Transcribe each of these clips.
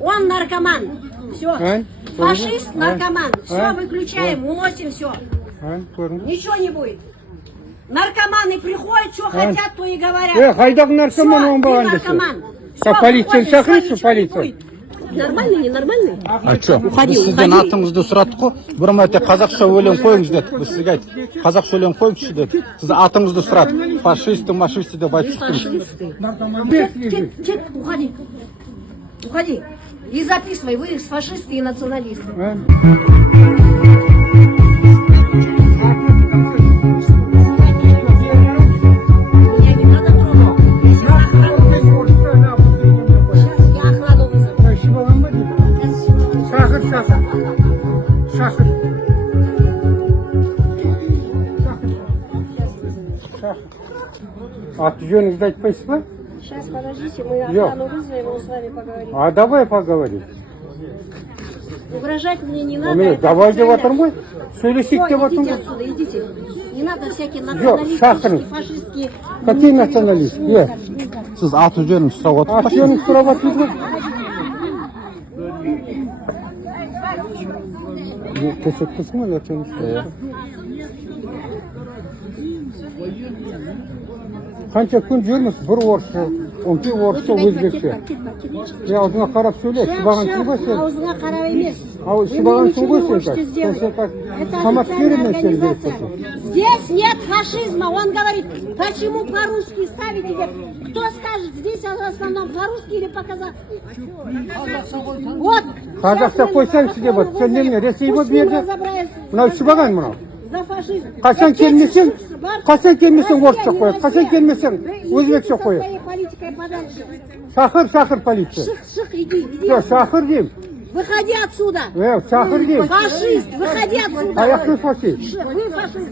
Он наркоман. Все. Фашист, наркоман. Все, выключаем, уносим все. Ничего не будет. Наркоманы приходят, что хотят, то и говорят. Хайдак наркоман он был. Наркоман. Полиция шақыршы, полиция. Нормальный, ненормальный? А что? Уходи. Сізден атыңызды сұрадық қой. Бұрын мәрте қазақша өлең қойыңыз деді. Біз сізге айттық. Қазақша өлең қойыңызшы деді. Сізді атыңызды сұрадық. Фашисты, машисты деп айтып тұрсыз. Чет, уходи. Уходи. И записывай, вы фашисты и националисты. Аты жөніңізді айтпайсыз ба? Сейчас, подождите, мы охрану вызовем, мы с вами поговорим. А давай поговорим. Угрожать мне не надо. Давай деп отырмын ғой. Сөйлесейік деп отырмын Идите ғой. отсюда, идите. Не надо всякие националистические, фашистские. Какие националисты? Сіз аты жөніңізді сұрап отырсыз. Аты жөніңізді сұрап отырсыз ғой. Көрсеткенсің ғой аты жөніңізді. Қанша күн жүрміз, бір орысша, 12 орысша, өзбекше. Аузыңа қарап сөйле, шыбағансың ғой сен. Аузыңа қарап емес. Шыбағансың ғой сен. Қамап керемен сен беріпсің. Здесь нет фашизма. Он говорит, почему по-русски ставите? Кто скажет, здесь в основном по-русски или по-казахски? Вот. Қазақша қойсаңшы деп отыр. Сен неме, Ресей болып берді? Мынау шыбаған мынау. За фашизм. Қашан келмесең орысша қояды. Қашан келмесең өзбекше қояды. Шақыр полиция. Шық, иди. Шақыр дейм. Выходи отсюда. Шақыр дейм. Фашист, выходи отсюда. Аяқты фашист. Вы фашист.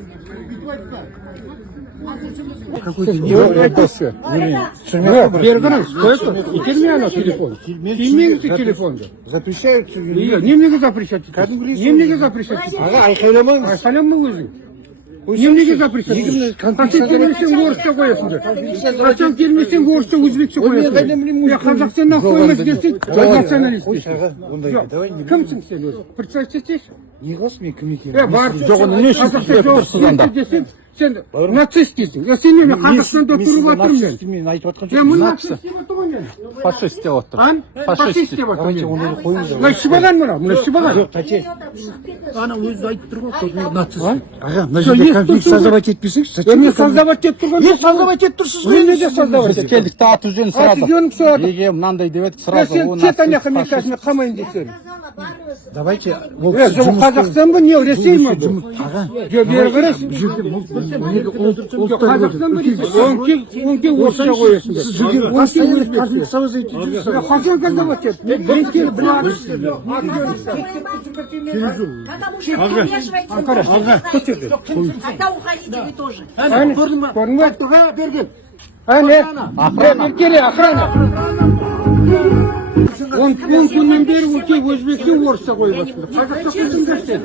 Бері қараңыз, қойшы. Итерме ана телефон. Келмеңізді телефонды. Запрещают Немнеге запрещать? Немнеге запрещать? Аға, айқайламаңыз. Айқайлама өзің. Немеге запрещать? Қашан келмесең орысша қоясыңдар. Қашан келмесең орысша, өзбекше қоясыңдар. Қазақстаннан қоймыз келсең, националист дейсің. Кімсің сен өзің? Представьте етесің? Не қыласың мен кім екенін? Жоқ, оны не үшін сіздеп тұрсыз анда? Сен нацист дейсің. Сен неме Қазақстанда тұрып отырмын мен. Мен айтып жатқан Мына Фашист деп отыр. Фашист деп отыр. Мына шыбаған мына шыбаған. ана өзі айтып тұр ғой, нацист. Аға, мына жерде конфликт создавать етпесеңші. Мен создавать етіп тұрған Не создавать етіп тұрсыз ғой? Неге создавать етіп? Келдік та аты жөнін сұрадық. Аты жөнін сұрадық. Неге мынандай деп едік сразу. Сен Цетаняха мен қазір қамайын дейсің. Давайте. Қазақстан ба, не Ресей ма бұл? Аға, Бері қарайсың. Қазақстан ба дейсің? Онке орысша қоясың. Қашан создавать етіп? Мен келіп Тогда уходите вы тоже. Охрана. Он күннен бері өте өзбекше орысша қойып жатыр. Қазақша қойсыңдар сен.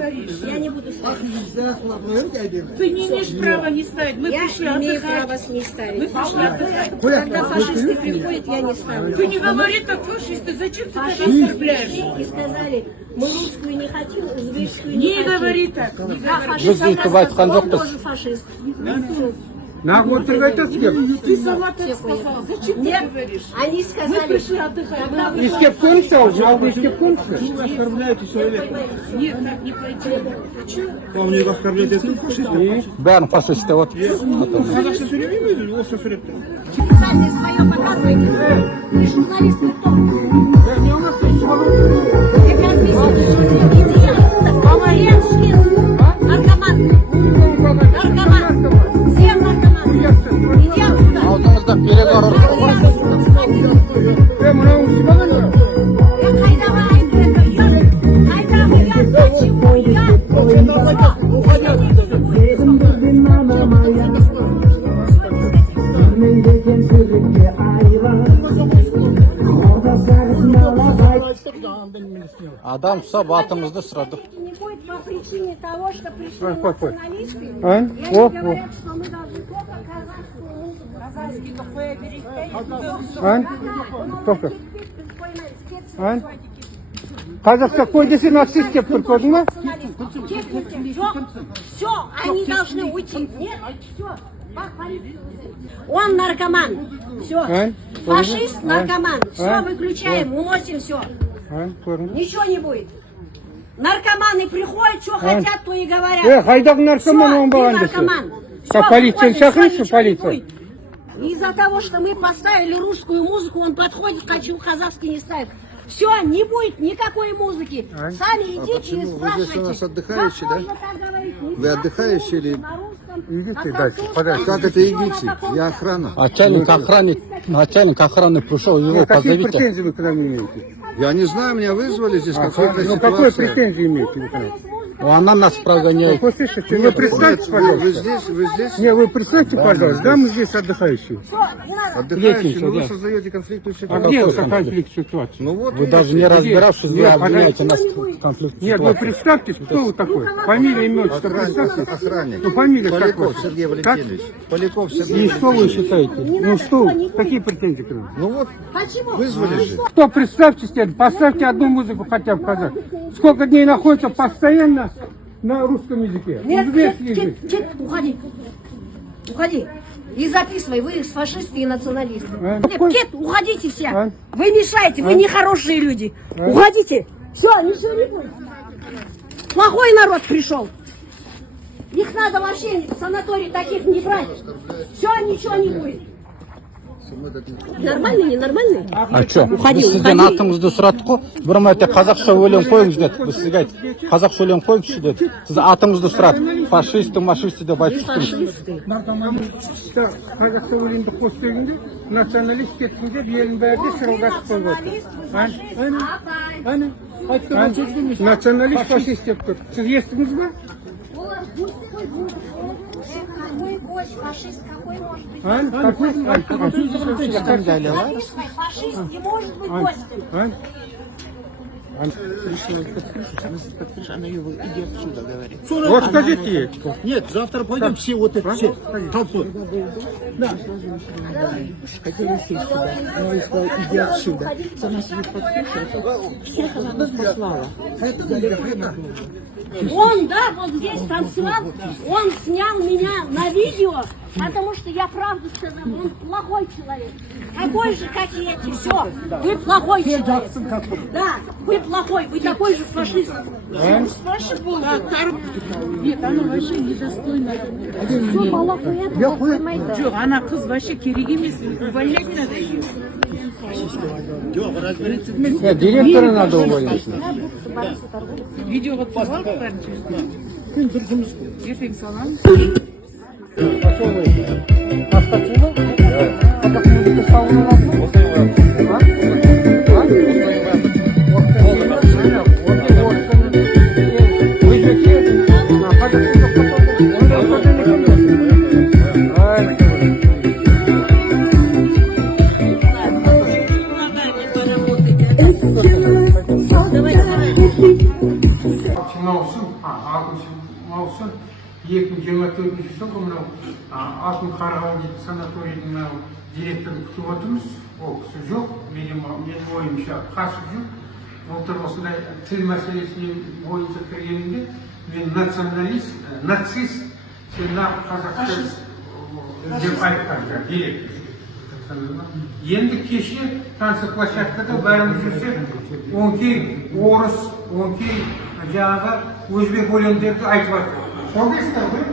Я не буду ставить. Ты не имеешь права не ставить. Мы пришли Я имею отдыхать. право не ставить. Мы пришли отдыхать. Когда фашисты приходят, я не ставлю. Ты не говори так, фашисты. Зачем ты так оскорбляешь? И сказали, мы русскую не хотим, узбекскую Не говори так. Да, фашист, Біз бүйтіп айтқан он жоқпыз. тоже фашист. Нақ отырып айтасың деп. Ты сама так сказала. Зачем ты Нет, говоришь? они Мы сказали, пришли отдыхать. когда вы Искеп көрінші ау, жалғы искеп көрінші. Нет, так не пойдет. Почему? Бәрін фашист деп отыр. специально свое показываете, вы журналисты кто? Как раз висите, что иди наркоман. Всем наркоман. Иди отсюда. Аузыңызда перек арыр. Мынау шыбаған ба? Қайда барайын, қайда ұят, почему ұят? Адам ұстап атыңызды сұрадық. Не будет по причине того, что пришли националисты. И А? они говорят, что мы должны только казахскую музыку. Тоқтар. Қазақша қой десе нацист деп тұр, көрдің ма? Все, они должны уйти. Нет, все. Он наркоман. Все. Фашист, наркоман. Все, выключаем, уносим все. Ничего не будет. Наркоманы приходят, что хотят, то и говорят. Қайдағы наркоман Всё, он ты болған наркоман. десе? Всё, Полиция выходит, шақырыңызшы, всё, ничего не полиция. будет. Из-за того, что мы поставили русскую музыку, он подходит, хочу казахский не ставит. Все, не будет никакой музыки. Сами идите и спрашивайте. у нас отдыхающие, Как да? можно так говорить? Не Вы знаю, отдыхающие или- на русском, Идите на дальше, французском. подальше. Как это Всё идите? надо по- Я охрана. Начальник охраны пришел, его Какие позовите. претензии вы к нам имеете? Я не знаю, меня вызвали здесь, какая-то Ну какой ситуация. претензии имеете вы к нам? Она нас прогоняет. Вы слышите, вы представьте, Вы пожалуйста. вы здесь Не, вы представьте, пожалуйста, да, мы здесь отдыхающие. отдыхающие, но вы да. создаете конфликтную А ситуацию. где вы конфликт ситуации? Ну вот, Вы даже не разбиравшись, вы Нет, обвиняете нас в конфликте. Нет, вы представьтесь, кто вы такой? Фамилия, имя, отчество, представьтесь. охранник. Ну, фамилия как Поляков ваша? Сергей Как? Валентинович. Поляков И Сергей что вы Валентинович. считаете? Ну что, какие претензии к нам? Ну вот, Почему? вызвали же. Кто, представьте себе, поставьте одну музыку хотя бы казах. Сколько дней находится постоянно на русском языке? Нет, Узбекский нет, язык. нет, уходи. Уходи. И записывай, вы фашисты и националисты. А? Нет, нет, уходите все. А? Вы мешаете, вы нехорошие люди. Уходите. Все, ничего не будет. Плохой народ пришел. Их надо вообще в санаторий таких не брать. Все, ничего не будет. Нормальный, ненормальный? А что? Уходи, Біз сізден уходи. атыңызды сұрадық қой. Бұрын айтты қазақша өлең қойыңыз деді. Біз сізге айттық, қазақша өлең қойыңызшы деді. Сіз атыңызды сұрадық. Фашисті, машисті деп айтып тұрсыз. Фашисты. Қазақша өлеңді қос дегенде националист кеттің деп елдің бәрінде шырылдатып қойып отыр. Националист фашист деп тұр. Сіз естідіңіз ба? Какой гость, фашист, какой может быть? Записывай, Фашист не может быть гостем. Она ее иди отсюда, говорит. Вот скажите ей. Нет, завтра пойдем все вот это все толпой. Хотели сесть сюда. Но я сказала, иди отсюда. Сама себе подпишет. Всех она нас послала. Он, да, вот здесь танцевал, он снял меня на видео, потому что я правду сказала, он плохой человек. Такой же, как и эти, все. Вы плохой человек. Да, вы плохой, вы такой же фашист. Нет, она вообще недостойна. Жоқ, ана қыз вообще керек емес. Увольнять надо ее. Директора надо уволить. Видеоға түсіріп алып бәрін сөз. Ертең саламыз. Пошел вы. Остаточно? Қазақ музыка салынып маусым 2024 жылғы мынау алтын қарғалы дейтін санаторийдің мынау директорын күтіп отырмыз. Ол кісі жоқ, менің ойымша қашып жүр. Былтыр осындай тіл мәселесі бойынша кіргенімде мен националист, нацист, сен нағыз қазақша деп айтқан директор. Енді кеше танцплощадкада бәріміз жүрсек, оңкей орыс, оңкей жаңағы өзбек өлеңдерді айтып жатыр. Сол кездер ғой,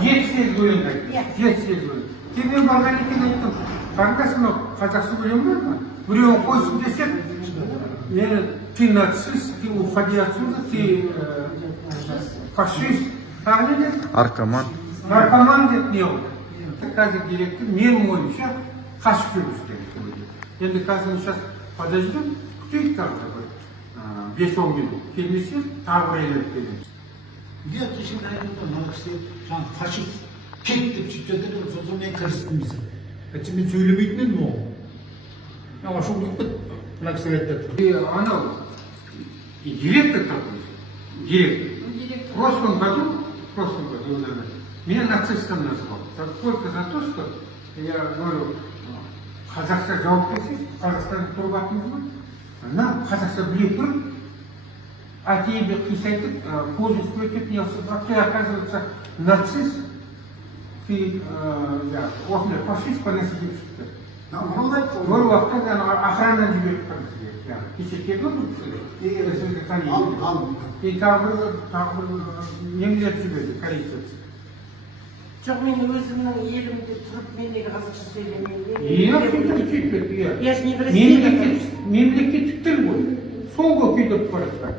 7-8 өлең айтты. 7-8 өлең. Мен барған екен айттым, қарындас, мынау қазақша өлең бар ма? Біреуін қойсын десек, мені ты нацист, ты уходи отсюда, ты фашист. Тағы не деді? Наркоман деді, не ол? Қазір директор, менің ойымша, қашып жүрміз керек. Енді қазір сейчас подождем, күтейік тағы бір 5-10 минут. Келмесе, тағы бір елеп келеміз. Нет, ты şimdi ayrıldı. Marx'ı, faşist, kek deyip çıkacağız. Sonra ben karıştım bize. Şimdi söylemeydin mi o? Ama şu bir Marx'a ettik. И она, и директор такой, директор. В прошлом году, наверное, меня нацистом назвал. Только за то, что я говорю, қазақша жауап берсек, қазақстан тұрып атымыз ғой. Мына қазақша біле тұрып, әтейді қисайтып, повесть өтіп, не қылса, бірақ ты, оказывается, нацист, ты осындай фашист по нәрсе деп шықты. Бір уақытта охрананы жіберіп қалды. Кеше келді ғой, и тағы бір немелерді жіберді, корейцев. Жоқ, мен өзімнің елімде тұрып, мен неге қазақша сөйлемеймін? Я ж не в России. Мемлекеттік тіл ғой. Солға көйтіп баратқан.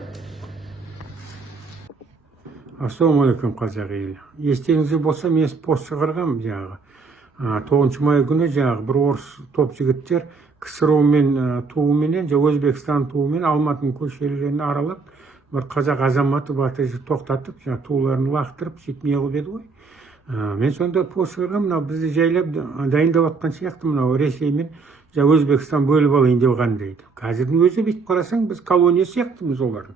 Ассалаумағалейкум, қазақ елі. Естеріңізде болса, мен пост шығарғам жаңағы. 9 май күні жаңағы бір орыс топ жігіттер КСРО мен туыменен, Өзбекстан туымен Алматының көшелерін аралап, бір қазақ азаматы батырды тоқтатып, туыларын лақтырып, сөйтіп не қылып еді ғой. Мен сонда пост шығарғам, мынау бізді жайлап дайындап жатқан сияқты, мынау Ресей мен Өзбекстан бөліп алайын деп қалған дейді. Қазірдің өзі бүйтіп қарасаң, біз колония сияқтымыз олардың.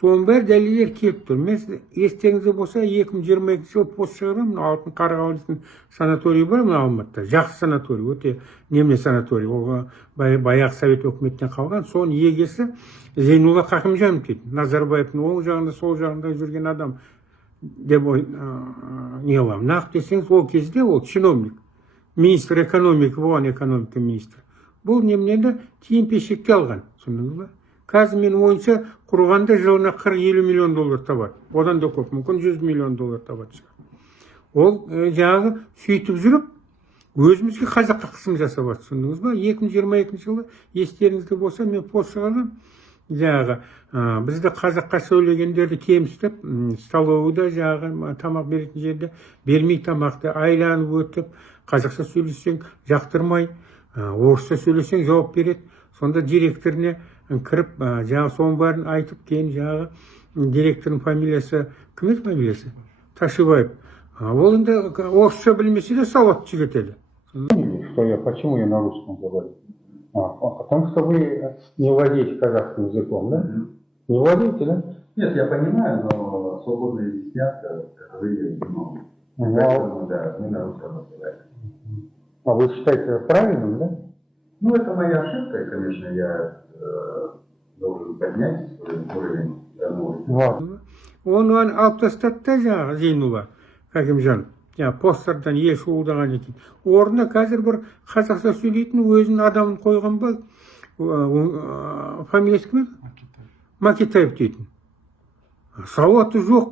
Соның бәрі дәлелдер келіп тұр. Мен естеріңізде болса, 2022 жылы пост шығарам, Алтын Қарғалдың санаторийі бар мына Алматыда. Жақсы санаторий, өте немне санаторий. Ол баяғы совет өкіметінен қалған. Соның егесі Зейнулла Қақымжанов дейді. Назарбаевтың оң жағында, сол жағында жүрген адам деп не қыламын. Нақ десеңіз, ол кезде ол чиновник, министр экономики болған, экономика министрі. Бұл немнені тиын-пешекке алған, түсіндіңіз ба? Қазір мен ойынша құрғанда жылына 40-50 миллион доллар табады. Одан да көп, мүмкін 100 миллион доллар табады. Ол жаңағы сөйтіп жүріп, өзімізге қазаққа қысым жасап жатыр, түсіндіңіз ба? 2022 жылы естеріңізде болса, мен пост шығарғам. Жаңағы бізді қазаққа сөйлегендерді кемсітіп, столовыйда жаңағы тамақ беретін жерде бермей тамақты айланып өтіп, қазақша сөйлесең жақтырмай, орысша сөйлесең жауап береді. Сонда директоріне кіріп, жаңағы соның бәрін айтып, кейін жаңағы директорның фамилиясы, кім еді фамилиясы? Ташибаев. Ол енді орысша білмесе де сауатты жігіт еді. Почему я на русском говорю? Потому что вы не владеете казахским языком, да? Не владеете, да? Нет, я понимаю, но свободно изъясняться вы не могу. Поэтому, да, мы на русском разговариваем. А вы считаете правильным, да? Ну, это моя ошибка, и, конечно, я должен поднять свой уровень новый. Он алып тастады да жаңағы Зейнулла Қақымжанов. Посттардан ел шуылдаған екен. Орнына қазір бір қазақша сөйлейтін өзінің адамын қойған ба, фамилиясы кім еді? Макетаев дейтін. Сауаты жоқ.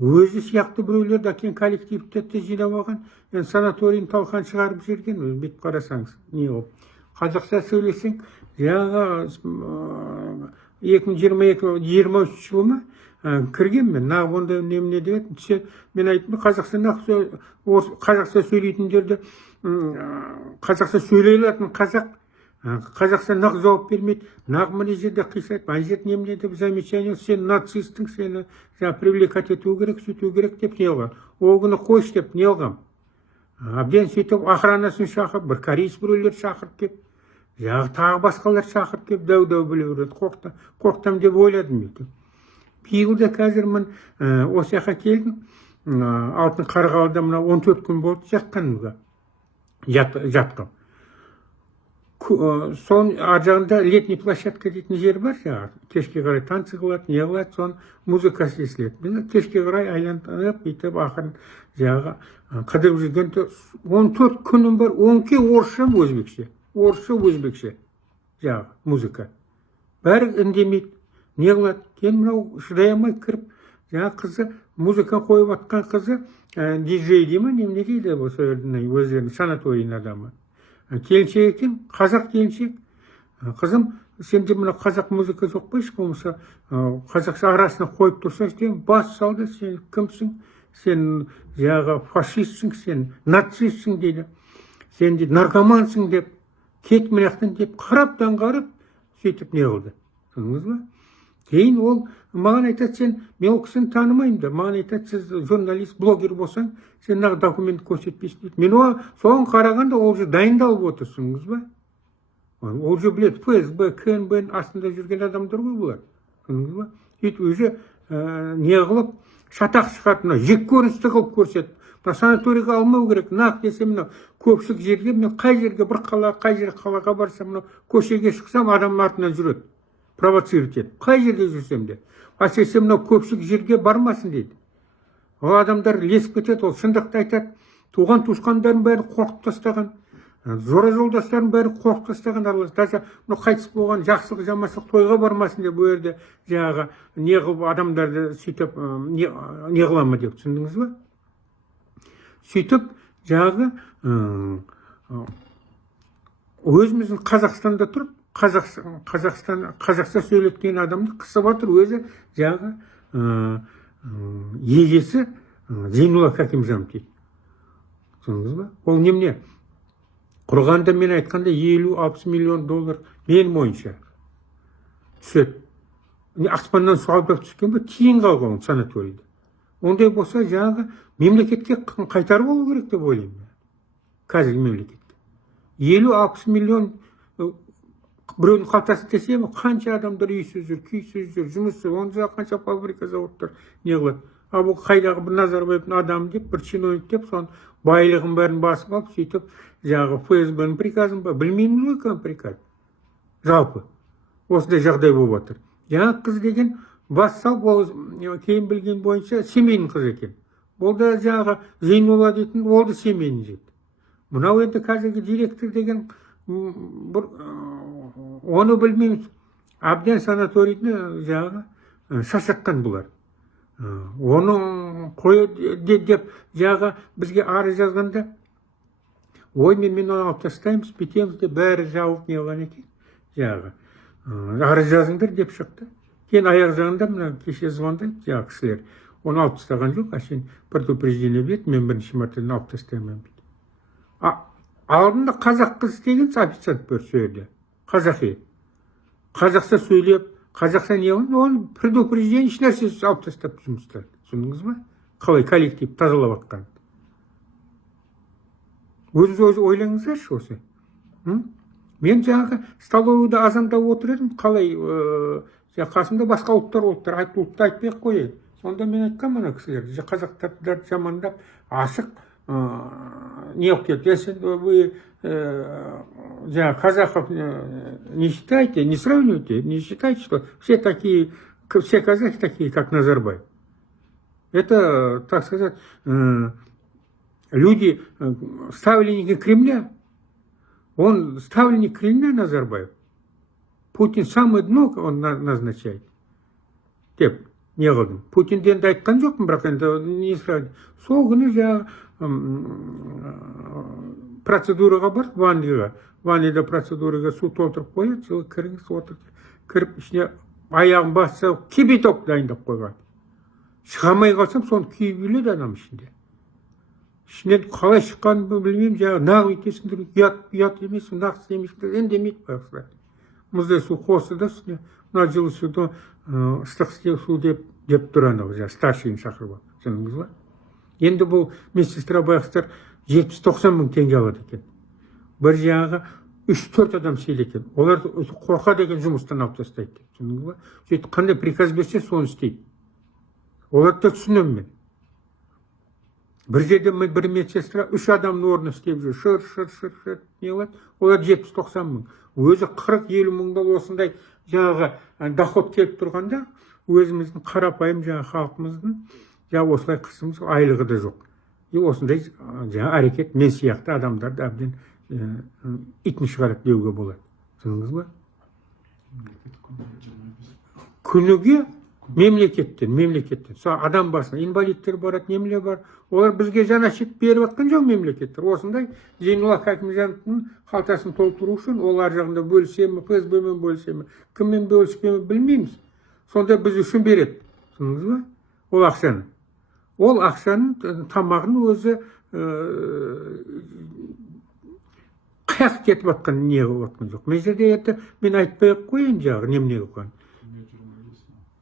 Өзі сияқты біреулерді әкен коллективтерді жинап алған, санаторийін талқан шығарып жүрген, бүйтіп қарасаңыз, не ол. Қазақша сөйлесең, жаңағы 2023 жылы ма кірген мен, нағып онда неміне деп еді, мен айттым, қазақша сөйлейтіндерді, қазақша сөйлей алатын қазақша нақ жауап бермейді, нақ мына жерде қисайды, ана жерде неміне деп замечание, сен нацистің, сені привлекать ету керек, сөйту керек деп не алған. Ол күні қойш деп не алғам. Абден сөйтіп охранасын шақырып, бір корейс біреулер шақырып кеп, жағы тағы басқалар шақырып кеп, дәу-дәу білеуреді, қорқтам деп ойладым екен. Биылда қазір мен осы жаққа келдім, Алтын Қарғалыда мына 14 күн болды жатқанымға, жатқым. Сон аржағында летний площадка дейтін жер бар жаңағы, кешке қарай танцы қылады, не қылады, сон музыкасы естіледі. Мен кешке қарай айланып, бүйтіп ақырын жаңағы қыдырып жүргенде 14 күнім бар, 10-ке орысша өзбекше, орысша өзбекше жаңағы музыка. Бәрі үндемейді, не қылады? Кейін мынау шыдай алмай кіріп, жаңағы қызы, музыка қойып атқан қызы, диджей дей ма, немене дейді өздерінің санаторийдің адамы. Келіншек екен, қазақ келіншек. Қызым, сенде мына қазақ музыка жоқ па, болмаса қазақша арасына қойып тұрса, бас салды, сен кімсің? Сен жаңағы фашистсің, сен нацистсің дейді. Сен дейді наркомансың деп, кет мынаяқтан деп, қараптан қарап, сөйтіп не қылды. Түсіндіңіз ба? Кейін ол маған айтады, сен, мен ол кісіні танымаймын да, маған айтады, сіз журналист, блогер болсаң, сен нақ документ көрсетпейсің дейді. Мен соған қарағанда ол же дайындалып отырсыңыз ба? Ол же біледі, ФСБ, КНБ астында жүрген адамдар ғой бұлар. Түсіндіңіз ба? Сөйтіп өзі не қылып, шатақ шығатына, жек көріністі қылып көрсетіп. Санаторийға алмау керек, нақ десе мына көпшілік жерге, мен қай жерге бір қала, қай жер қалаға барсам, көшеге шықсам, адамның артынан жүреді. провоцировать етіп, қай жерде жүрсем де. Әсіресе мынау көпшілік жерге бармасын дейді. Ол адамдар лесіп кетеді, ол шындықты айтады. Туған туысқандарын бәрін қорқып тастаған, жора жолдастарын бәрін қорқып тастаған аралас. Даже қайтыс болған жақсылық жаманшылық тойға бармасын деп бұл жерде жаңағы не қылып адамдарды сөйтіп не қылама деп түсіндіңіз ба? Сөйтіп жаңағы өзіміздің Қазақстанда тұрып, қазақша сөйлеткен адамды қысып жатыр, өзі жаңағы егесі Зейнулла Хакимжанов дейді. Түсіндіңіз ба? Ол немене? Құрғанда мен айтқанда 50-60 миллион доллар мен ойынша түседі. Аспаннан суалдап түскен бе? Тиын қалған санаторийде. Ондай болса жаңағы мемлекетке қайтарып алу керек деп ойлаймын. Қазіргі мемлекетке. 50-60 миллион біреудің қалтасы десе ме, қанша адамдар үйсіз жүр, күйсіз жүр, жұмыссыз, онда қанша фабрика заводтар не қылады. А бұл қайдағы бір Назарбаевтың адамы деп, бір чиновник деп, соның байлығын бәрін басып алып, сөйтіп жаңағы ФСБ-ның приказын ба, білмейміз ғой кім приказ. Жалпы осындай жағдай болып жатыр. Жаңағы қыз деген бас салып, ол кейін білген бойынша семейдің қыз екен. Ол да жаңағы Зейнулла дейтін, ол да семейдің жігіт. Мынау енді қазіргі директор деген оны білмейміз. Әбден санаторийді жаңағы шашатқан бұлар. Оны қойы деп жаңағы бізге арыз жазғанда, ой, мен оны алып тастаймыз, бітеміз деп бәрі жауып не қылған екен. Жаңағы арыз жазыңдар деп шықты. Кейін аяқ жағында мына кеше звондайды жаңағы кісілер. Оны алып тастаған жоқ, әшейін предупреждение берді, мен бірінші мәртебеден алып тастаймын дейді. Алдында қазақ қыз деген официант бір сөйледі. Қазақи. Қазақша сөйлеп, қазақша не қылды, оны предупреждение еш нәрсесіз алып тастап жұмыстар. Түсіндіңіз ба? Қалай коллектив тазалап жатқан. Өзіңіз ойлаңыздаршы осы. Мен жаңағы столовыйда азандап отыр едім, қалай қасымда басқа ұлттар, ұлтты айтпай қойы. Сонда мен айтқан мына кісілер, қазақтарды жамандап, ашық не қылып кетті. Вы казахов не считайте, не сравнивайте, не считайте, что все казахи такие, как Назарбаев. Это, так сказать, люди, ставленники Кремля. Он ставленник Кремля, Назарбаев. Путин самое дно он назначает. Деп, не қылдым. Путинден де айтқан жоқпын, бірақ енді не сравнивать. Сол күні процедураға бар, ванныйда процедураға су толтырып қояды, сол кіріңіз отырып, кіріп ішіне аяғын басса, кипяток дайындап қойған. Шығамай қалсам, соны күйіп өледі адам ішінде. Ішінен қалай шыққанын білмеймін, жаңағы нақ өйтесіңдер, ұят емес, нақсы емессіңдер, демейді байқысылар. Мұздай су қосы да үстіне, мына жылы суды ыстық су деп тұр анау, старшийін шақырып алып, түсіндіңіз ба? Енді бұл медсестра байқыстар 70-90 мың теңге алады екен. Бір жаңағы 3-4 адам сейді екен. Олар қорқа деген жұмыстан алып тастайды. Түсіндіңіз ба? Сөйтіп қандай приказ берсе, соны істейді. Оларды түсінемін мен. Бір жерде бір медсестра 3 адамның орнына істеп жүр. Шыр, не қылады? Олар 70-90 мың. Өзі 40-50 мыңдал осындай жаңағы доход келіп тұрғанда, өзіміздің қарапайым жаңағы халқымыздың осылай қысымыз айлығы да жоқ. Осындай жаңа әрекет мен сияқты адамдарды әбден итін шығарады деуге болады. Түсіндіңіз ба? Күніге мемлекеттен. Адам басына инвалидтер барады, немелер бар. Олар бізге жанашып беріп жатқан жоқ мемлекеттер. Осындай Зейнулла Хакимжановтың қалтасын толтыру үшін олар жағында бөлісеме, ФСБ-мен бөлісеме, кіммен бөліспеме білмейміз. Сонда біз үшін береді. Түсіндіңіз ба? Ол ақшаны. Ол ақшаның тамағын өзі қаяқ кетіп жатқан не қылып жатқан жоқ. Мен жерде мен айтпай қойын жағы немне қылған.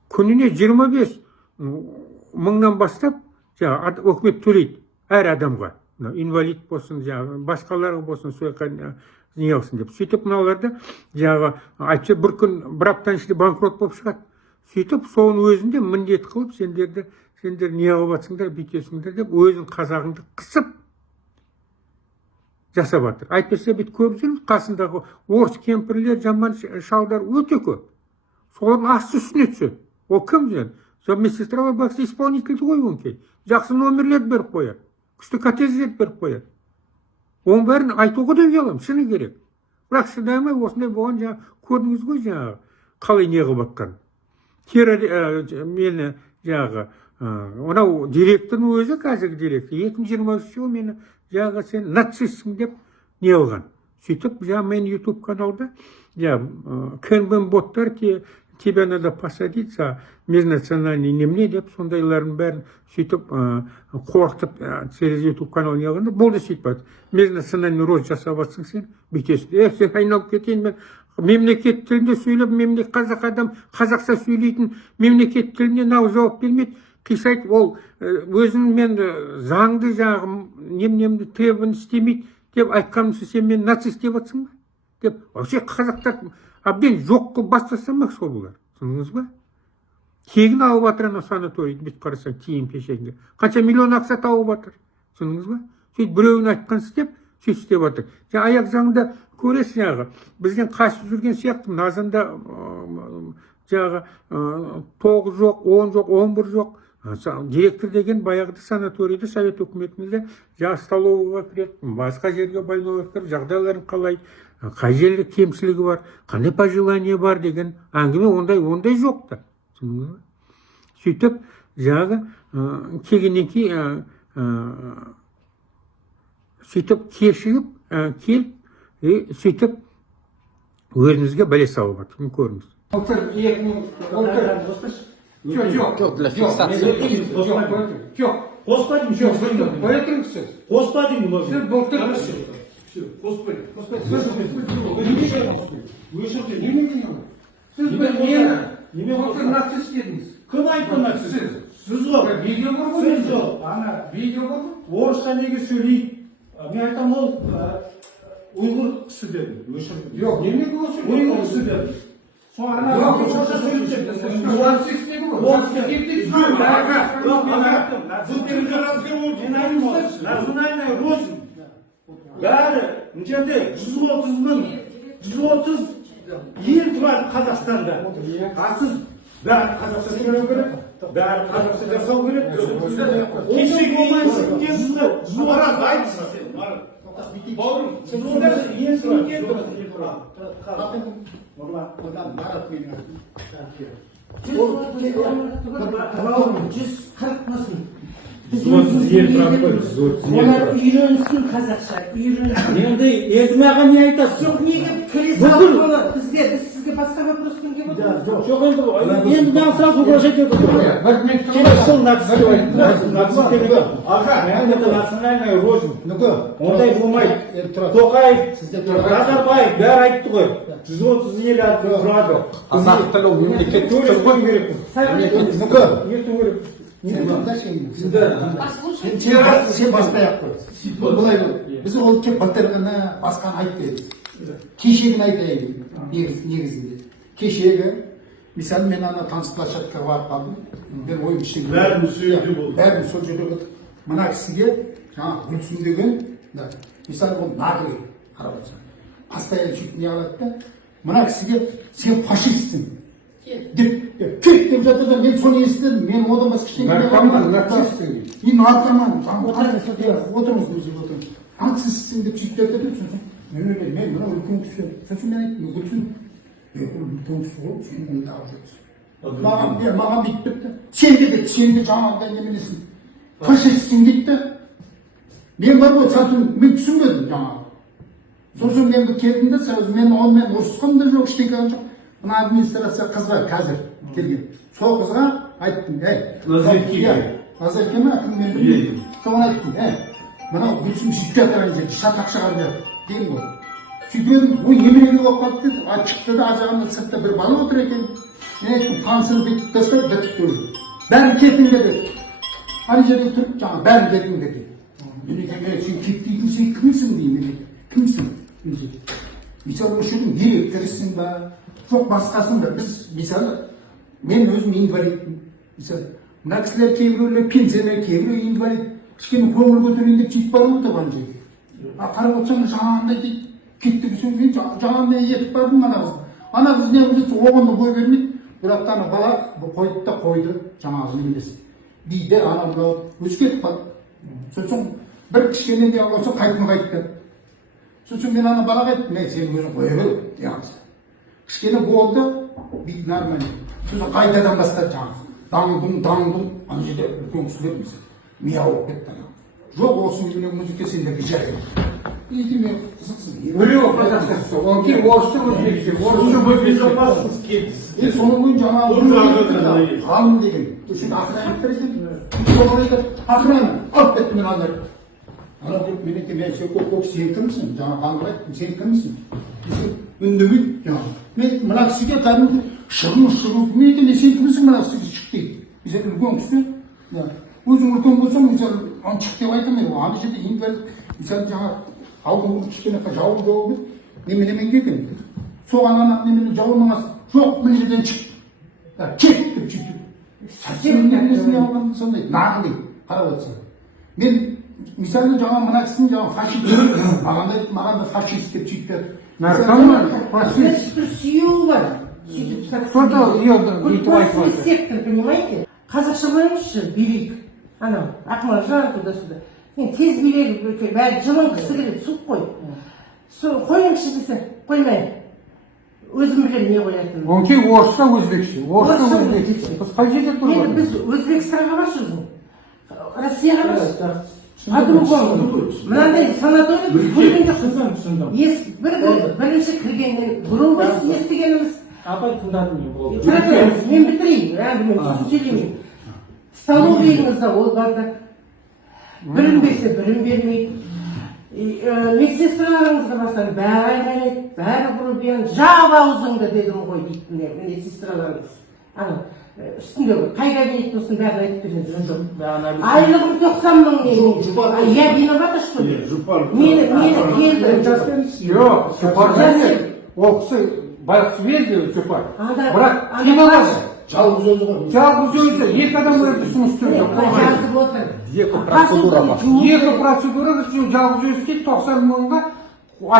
Күніне 25 мыңнан бастап өкімет төлейді әр адамға. Инвалид болсын, басқаларға болсын, не қылсын деп. Сөйтіп мыналарды айтса бір күн, бір аптаның ішінде банкрот болып шығады. Сөйтіп соның өзінде міндет қылып сендер не қылып жатсыңдар, бүйтесіңдер деп өзің қазағыңды қысып жасап жатыр. Айтпаса бүйтіп көріп жүрміз, қасындағы орыс кемпірлер, жаман шалдар өте көп. Солардың асты үстіне түседі. Ол кім сен? Медсестра бақсы исполнительді қойуын кей. Жақсы номерлерді беріп қояды. Күшті катезерді беріп қояды. Оның бәрін айтуға да ұялам, шыны керек. Бірақ шыдамай осындай болған жаңағы көрдіңіз ғой жаңағы қалай не қылып жатқан. Мені жаңағы мынау директордың өзі қазіргі директор 2023 жылы мені жаңағы сен нацистсің деп не қылған. Сөйтіп жаңағы мен YouTube каналда кэнбэн боттар тебя надо посадить за межнациональный немне деп сондайлардың бәрін сөйтіп қорқытып через YouTube канал не қылғанда болды сөйтіп межнациональный рост жасап жатсың сен бүйтесің. Сен айналып кетейін мен мемлекет тілінде сөйлеп, қазақ адам қазақша сөйлейтін мемлекет тіліне нау жауап бермейді. Қисайт ол өзінің мен заңды жағы немді требование істемейді деп айтқанымсы сен мен нацист деп жатсың ба? Деп вообще қазақтар әбден жоқ қылып бастасамақ сол бұлар. Түсіндіңіз ба? Тегін алып жатыр ана санаторийді бүйтіп қарасаң тиын пешенге. Қанша миллион ақша тауып жатыр. Түсіндіңіз ба? Сөйтіп біреуін айтқансыз деп сөйтіп істеп жатыр. Аяқ жағында көресіз жаңағы бізден қашып жүрген сияқты назында жаңағы 9 жоқ, 10 жоқ, 11 жоқ. Директор деген баяғыда санаторийді совет өкіметінде жаңағы столовыйға кіреді, басқа жерге больной кіріп, жағдайларын қалай, қай жерде кемшілігі бар, қандай пожелание бар деген әңгіме ондай жоқ та. Сөйтіп жаңағы келгеннен кейін сөйтіп кешігіп келіп сөйтіп өзімізге бәле салып жатыр. Көріңіз. Жоқ, для фиксации. Кім айтты нацист? Сіз ғой. Видео бар ғой. Орысша неге сөйлейді? Мен айтам ол ұйғыр кісі деді. Жоқ, неге өшірді? Ұйғыр кісі деді. Национальный розын бәрі мына жерде 130 ел тұрады Қазақстанда. Сіз бәрі қазақша сөйлеу керек, бәрі қазақша жасау керек. Кеше болмайсың деп Марат айтсын. Бауырым, сіз онда ел тұрады. Олар үйренсін қазақша, үйренсін. Енді езмаға не айтасыз? Жоқ, неге кіресіз соны біз сізге басқа вопроспен келіп отырмыз. Жоқ, енді мен сразу уважать етіп келесі жыл нацист деп айтты. Нацист деп айтты. Аға, это национальный розын. Ондай болмайды. Тоқаев, Назарбаев бәрі айтты ғой. 130 ел тұрады. Қазақ тілі ол мемлекет тіл ғой. Сен бастай ақ қой. Былай ғой. Біз ол кеп былтырғыны басқаны айт дедік. Кешегін айтайын негізінде. Кешегі, мысалы мен ана таныс площадкаға барып қалдым. Мен ойым ішінде. Бәрін сол жерде отырып. Мына кісіге жаңағы Гүлсім деген, мысалы ол наглый қарап отырсаң. Постоянно сөйтіп не алады да. Мына кісіге сен фашистсің деп кет деп жатыр да мен соны естідім. Мен одан басқа ештеңе наркоман, нацистсің. Мен наркоман. Отырмыз бұл жерге отырмыз. Нацистсің деп сөйтіп жатыр деп сосын. Мен мына үлкен кісі. Сосын мен айттым, Гүлсім. Үлкен кісі ғой, сен мені алып жатырсың. Маған бүйтіп бітті. Сен де жаңағыдай неменесің. Фашистсің дейді. Мен бар ғой, мен түсінбедім жаңағы. Сосын мен келдім де, сразу мен онымен ұрысқым да жоқ, ештеңе жоқ. Мына администрация қызға қазір келген. Сол қызға айттым, Назарке ма, кіммен білмеймін. Соған айттым, мынау Гүлсім сөйтіп жатыр ана жерде, шатақ шығарып жатыр, деймін ғой. Сөйтіп ой емереге болып қалды деді, шықты да ажағында сыртта бір бала отыр екен. Мен айттым, танысып бүйтіп тастап, бітіп көрді. Бәрін кетіңдер деді. Ана жерде тұрып, жаңағы бәрін кетіңдер деді. Мен айтам, сен кетпейтін сен кімсің деймін, кімсің? Мысалы үшін директорысың ба, жоқ басқасың ба? Біз, мысалы, мен өзім инвалидпін. Мысалы, мына кісілер кейбіреулер пенсионер, кейбіреулер инвалид. Кішкене көңіл көтерейін деп сөйтіп барып отыр ана жерге. Қарап отырсаң, жаңағындай дейді, кетті сөз, мен жаңағындай етіп бардым ана қыз. Ана қыз не қылды, оған да бой бермейді. Бірақ та ана бала қойды да қойды жаңағы немес. Биде ана мынау өзі кетіп қалды. Сосын бір кішкене не болса қайтты. Сосын мен ана балаға айттым, мен сен өзің қоя бер диагноз. Кішкене болды, бит нормально. Сосын қайтадан бастады жаңағы. Даңдың, ана жерде үлкен кісілер мысалы. Мия болып кетті. Жоқ, осы үйіне музыка сендерге жарайды. Иди мен қызықсың. Біреу қазақша, одан кейін орысша өзбекше, соның кейін жаңағы ғалым деген. Үшін охранник екен. Охрана, алып кетті мен ана. Ана болып мен екен, мен көк сен кімсің? Жаңа қаңғыр айттым, сен кімсің? Үндемейді жаңағы. Мен мына кісіге кәдімгі шығу. Мен екен, сен кімсің мына кісіге шық дейді. Біздер үлкен кісі. Өзің үлкен болсаң, мысалы, аны шық деп айтамын. Ана жерде инвалид, мысалы жаңа алдың кішкене жауын жауып неменемен келген. Соған ана немене жауынның асты. Жоқ, мына жерден шық. Кет деп сөйтіп. Сәтсен несіне алған сондай, нағын дейді, қарап отырсың. Мен, мысалы жаңа мына кісінің жаңа фашист, маған да фашист деп сөйтіп берді. Наркоман, фашист. Бір сүйеуі бар. Кто-то ее бүйтіп айтып отыр. Сектор, понимаете? Қазақша қойыңызшы, билейік. Анау, Ақмаржан туда-сюда. Мен тез билейік, бәрі жылын кісі келеді, суық қой. Қойыңызшы десе, қоймай. Өзім білем не қоятын. Одан кейін орысша өзбекше. Біз қай жерде тұрмыз? Енді біз Өзбекстанға баршы өзің. Россияға баршы. По-другому. Мынандай санаторий біз көрген жоқпыз. Бірінші кіргеннен бұрын біз естігеніміз. Апай тыңдадым мен болды. Мен бітірейін, әңгімені сөйлемеймін. Столовыйыңызда ол барды. Бірін берсе бірін бермейді. Медсестраларыңызға басар, бәрі айғайлайды, бәрі грубиян, жап аузыңды дедім ғой дейді медсестраларыңыз. Үстінде қай кабинет болсын бәрін айтып береді. Айлығым 90 мың мен. Я виновата, что ли? Мені келді. Жоқ, жұпар емес. Ол кісі байқысы вежливый жұпар. Бірақ қиналады. Жалғыз өзі ғой. Жалғыз өзі, екі адам өрді жұмыс істеуде. Жазып отыр. Екі процедура бар. Екі процедура үшін жалғыз өзі дейді 90 мыңға.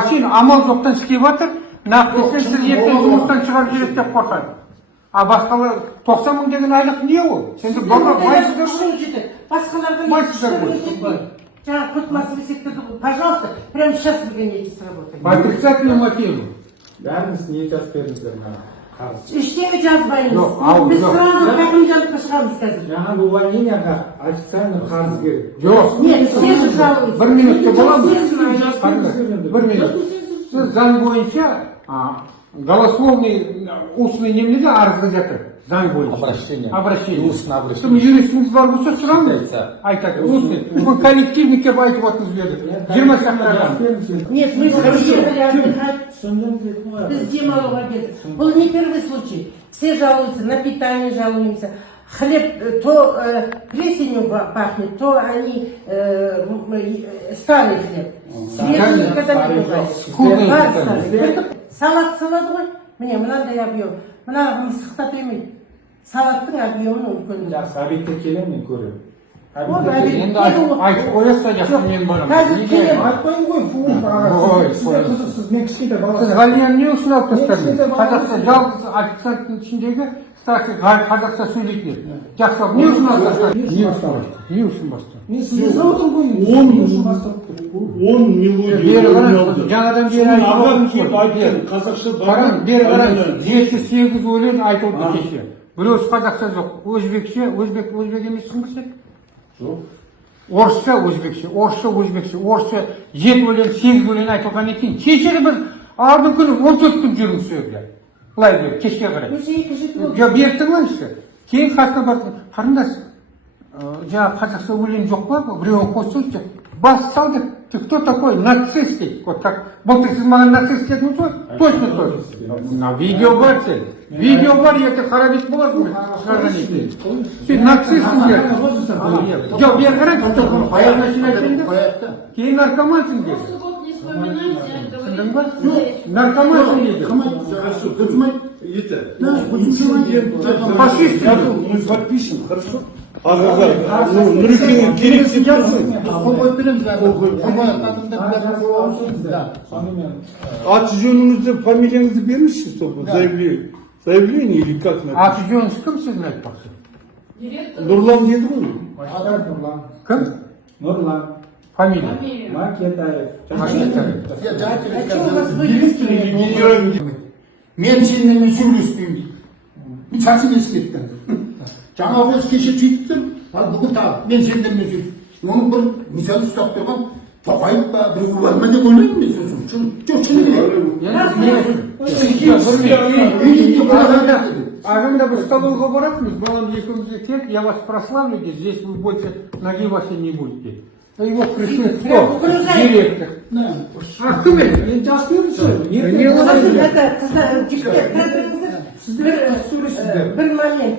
Сен амал жоқтан істеп жатыр. Нақты сіз ертең жұмыстан шығарып жібереді деп қорқады. А басқалар 90 мың деген айлық не ол? Сенде бала байсыздар ғой. Басқалардан жаңа көтмасы бесектерді, пожалуйста, прямо сейчас выгоняйте с работы. По отрицательному мотиву. Бәріңіз не жазып бердіңіздер маған? Ештеңе жазбаймыз. Біз сразу Кәкімжановқа шығамыз қазір. Жаңағы увольнениеға официально қарыз керек. Жоқ. Нет, все же жалуются. Бір минутте боламыз. Бір минут. Сіз заң бойынша голословный устный немеде арызға жатыр. Заң бойынша. Обращение. Устный обращение. Юристіңіз бар болса шығамыз. Айтады. Устный. Бұл коллективный кеп айтып отырмыз берді. 20 шақтардан. Нет, мы же приехали отдыхать. Біз демалуға келдік. Бұл не первый случай. Все жалуются, на питание жалуемся. Хлеб, то плесенью пахнет, то они старый хлеб. Свежий никогда не бывает. Салат салады ғой. Міне, мынандай объем. Мына мысықта төлмейді. Салаттың объемын үлкен. Жақсы, обедке келем мен көремін. Енді айтып қоясыз жақсы мен барамын. Қазір келем. Айтпайын ғой, мен кішкентай бала. Сіз Ғалияны не үшін алып тастадыңыз? Қазақша жалғыз официанттың ішіндегі старший қазақша сөйлейтін еді. Жақсы алып, не үшін алып тастадыңыз? Не үшін бастадыңыз? Мен сізге сұрдым ғой, 10 мелодия ойналды. Жаңадан бері ағам келіп айтқан қазақша қараң, бері қараң, 7-8 өлең айтылды кеше. Біреусі қазақша жоқ, өзбекше, өзбек емессің бе сен? Жоқ. Орысша, өзбекше, орысша 7 өлең, 8 өлең айтылған екен. Кешегі біз алдың күні 14 күн жүрміз сөйді. Бұлай бер, кешке қарай. Беріп тұрмаңызшы. Кейін қасына бардым, қарындас, жаңа қазақша өлең жоқ па? Біреуін қосыңызшы. Бас сал деп, кто такой? Нацист дейді. Вот как, былтыр сіз маған нацист дедіңіз ғой? Точно точно. Видео бар сен. Видео бар, ертең қара бет болады ма? Шығарған екен. Сен нацистсің деді. Жоқ, бері қарай, аяғына шинайсың деді. Кейін наркомансың деді. Түсіндің ба? Наркомансың деді. Фашист деді. Мы подпишем, хорошо? Ағаға, Нұрекеңе керек сен тұрсың. Қол қойып береміз бәрі. Аты жөніңізді, фамилияңызды беріңізші, заявление. заявление или как? Аты жөніңіз кім сіздің айтпақшы? Нурлан деді ғой. Кім? Нурлан. Фамилия? Макетаев. А что у вас вывески? Мен сенімен сөйлеспеймін дейді. Мен сасың ескеттім. Жаңа осы кеше сөйттім, ал бүгін тағы мен сендермен сөйлеспеймін. Оның бір мысалы ұстап тұрған Тоқаев па, біреу бар ма деп ойлаймын мен сосын. Жоқ, Ағымда бір столовға баратынбыз, балам екеумізге тек, я вас прославлю, здесь вы больше ноги вашей не будете. И вот пришли кто? Директор. А кім еді? Мен жаспын бір момент,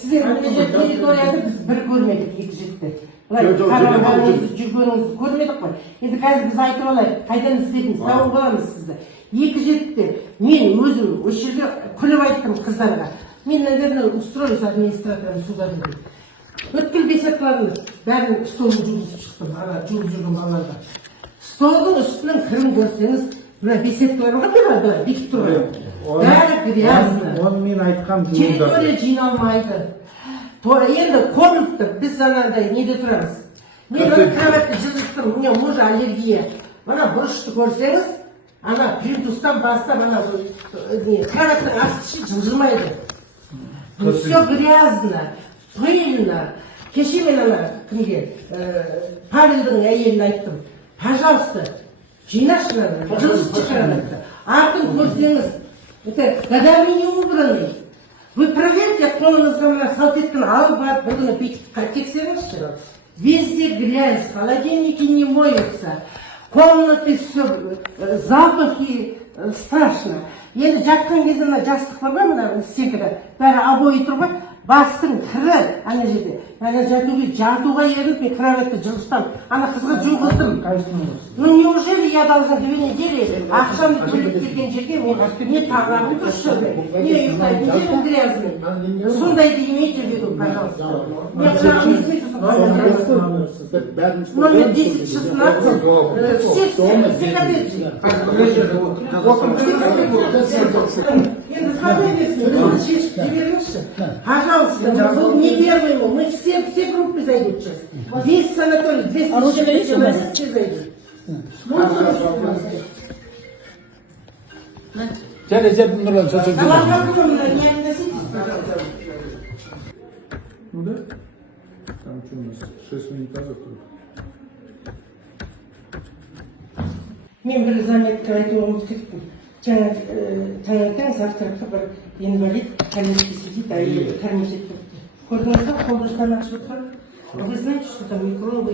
сіздер территорияны біз бір көрмедік, екі жігітті. Қарағаныңыз, жүргеніңізді көрмедік қой. Енді қазір біз айтып алайық, қайдан іздедіңіз, тауып аламыз сізді. Екі жігітті, мен өзім осы жерде күліп айттым қыздарға. Мен, наверное, устроюсь администратором суда деп. Өткіл бесакларын бәрін столын жуғызып шықтым, жуғып жүрген балаларға. Столдың үстінің кірін көрсеңіз, мына бесаклары қандай бар, бекіп тұрған. Бәрі грязно. Оны мен айтқам Территория жиналмайды. Енді комнатты біз анандай неде тұрамыз. Мен ана кроватты жылжыттым, у меня мужа аллергия. Ана бұрышты көрсеңіз, ана плинтустан бастап ана кроваттың асты жылжымайды. Все грязно, пыльно. Кеше мен ана кімге, Павелдің әйелін айттым. Пожалуйста, жинашы жылжып шығарады. Артын көрсеңіз, это годами не убранный. Вы проверьте, комнатыңызға мына салфетканы алып барып, бір күні бүйтіп тексеріңізші. Везде грязь, холодильники не моются, комнаты все, запахи страшно. Енді жатқан кезде мына жастық бар ма, мына стенкада, бәрі обои тұр ғой, бастың кірі ана жерде. Ана жатуға ерініп, мен кроватты жылжытам. Ана қызға жуғыздым. Ну неужели я должна 2 недели ақшамды төлеп келген жерге не тағамым дұрыс, не ұйықтайтын жерім грязный. Сондайды имейте в виду, пожалуйста. Номер 1016, все коттеджи. Енді қандай место, шешіп жіберіңізші. Пожалуйста, бұл не первый, мы все группы зайдут сейчас. Весь санаторий, 200 человек все зайдут. Нұрлан, А вам огромное, не относитесь, пожалуйста. Ну да? Там что у нас, 6 унитазов. Мен бір заметка айтуға ұмытып кеттім. Жаңа таңертең завтракқа бір инвалид коляске сидит, а ее кормить тұрыпты. Көрдіңіз ба, қолды станок шутка? Вы знаете, что там микробы,